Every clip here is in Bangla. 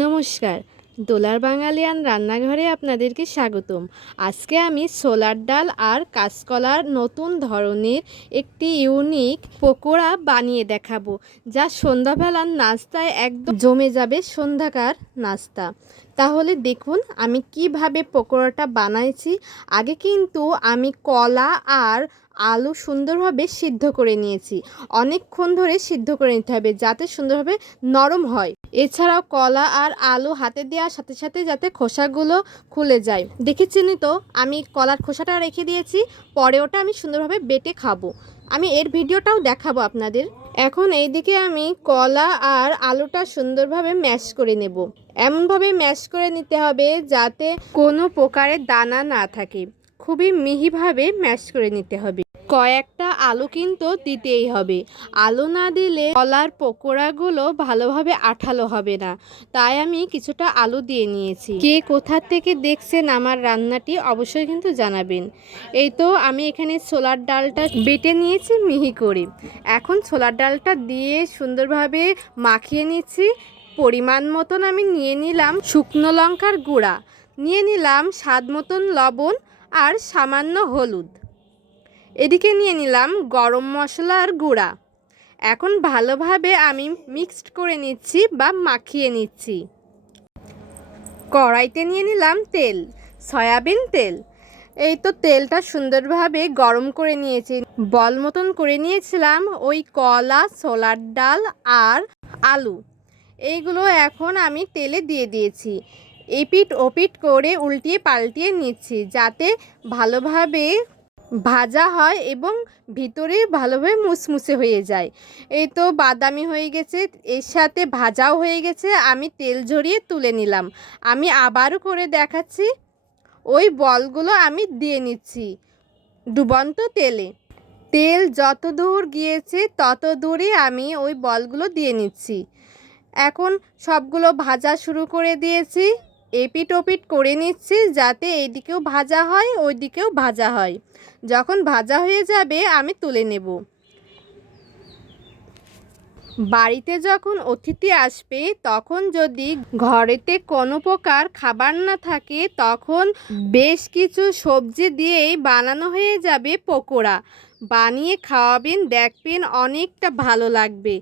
নমস্কার, দোলার বাঙালিয়ান রান্নাঘরে আপনাদেরকে স্বাগতম। আজকে আমি ছোলার ডাল আর কাঁচকলার নতুন ধরনের একটি ইউনিক পকোড়া বানিয়ে দেখাবো, যা সন্ধ্যাবেলার নাস্তায় একদম জমে যাবে। সন্ধ্যাকার নাস্তা। তাহলে দেখুন আমি কিভাবে পকোড়াটা বানাইছি। আগে কিন্তু আমি কলা আর আলু সুন্দরভাবে সিদ্ধ করে নিয়েছি। অনেকক্ষণ ধরে সিদ্ধ করে নিতে হবে যাতে সুন্দরভাবে নরম হয়। এছাড়াও কলা আর আলু হাতে দেওয়ার সাথে সাথে যাতে খোসাগুলো খুলে যায়। দেখেছেনই তো, আমি কলার খোসাটা রেখে দিয়েছি, পরে ওটা আমি সুন্দরভাবে বেটে খাবো। আমি এর ভিডিওটাও দেখাবো আপনাদের। এখন এইদিকে আমি কলা আর আলুটা সুন্দরভাবে ম্যাশ করে নেব। এমনভাবে ম্যাশ করে নিতে হবে যাতে কোনো প্রকারের দানা না থাকে। খুবই মিহিভাবে ম্যাশ করে নিতে হবে। কয়েকটা আলু কিন্তু দিতেই হবে। আলু না দিলে কলার পকোড়াগুলো ভালোভাবে আঠালো হবে না, তাই আমি কিছুটা আলু দিয়ে নিয়েছি। কে কোথা থেকে দেখছেন আমার রান্নাটি অবশ্যই কিন্তু জানাবেন। এই তো আমি এখানে ছোলার ডালটা বেটে নিয়েছি মিহি করে। এখন ছোলার ডালটা দিয়ে সুন্দরভাবে মাখিয়ে নিচ্ছি। পরিমাণ মতন আমি নিয়ে নিলাম শুকনো লঙ্কার গুঁড়া, নিয়ে নিলাম স্বাদ মতন লবণ আর সামান্য হলুদ। এদিকে নিয়ে নিলাম গরম মশলার গুঁড়া। এখন ভালোভাবে আমি মিক্সড করে নিচ্ছি বা মাখিয়ে নিচ্ছি। কড়াইতে নিয়ে নিলাম তেল, সয়াবিন তেল। এই তো তেলটা সুন্দরভাবে গরম করে নিয়েছি। বল মতন করে নিয়েছিলাম ওই কলা, ছোলার ডাল আর আলু। এইগুলো এখন আমি তেলে দিয়ে দিয়েছি। এপিট ওপিট করে উল্টিয়ে পাল্টিয়ে নিচ্ছি যাতে ভালোভাবে ভাজা হয় এবং ভিতরে ভালোভাবে মুসমুসে হয়ে যায়। এই তো বাদামি হয়ে গেছে, এর সাথে ভাজাও হয়ে গেছে। আমি তেল ঝরিয়ে তুলে নিলাম। আমি আবারও করে দেখাচ্ছি। ওই বলগুলো আমি দিয়ে নিচ্ছি ডুবন্ত তেলে। তেল যত দূর গিয়েছে তত দূরে আমি ওই বলগুলো দিয়ে নিচ্ছি। এখন সবগুলো ভাজা শুরু করে দিয়েছি। এপিট ওপিট করে নিচ্ছি যাতে এইদিকেও ভাজা হয় ওই দিকেও ভাজা হয়। যখন ভাজা হয়ে যাবে আমি তুলে নেব। বাড়িতে যখন অতিথি আসবে তখন যদি ঘরেতে কোনো প্রকার খাবার না থাকে তখন বেশ কিছু সবজি দিয়েই বানানো হয়ে যাবে পকোড়া। বানিয়ে খাওয়াবেন, দেখবেন অনেকটা ভালো লাগবে।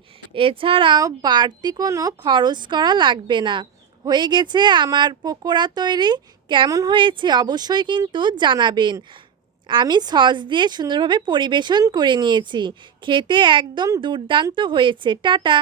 এছাড়াও বাড়তি কোনো খরচ করা লাগবে না। হয়ে গেছে আমার পকোড়া তৈরি। কেমন হয়েছে অবশ্যই কিন্তু জানাবেন। আমি সস দিয়ে সুন্দরভাবে পরিবেশন করে নিয়েছি। খেতে একদম দুর্দান্ত হয়েছে। টাটা।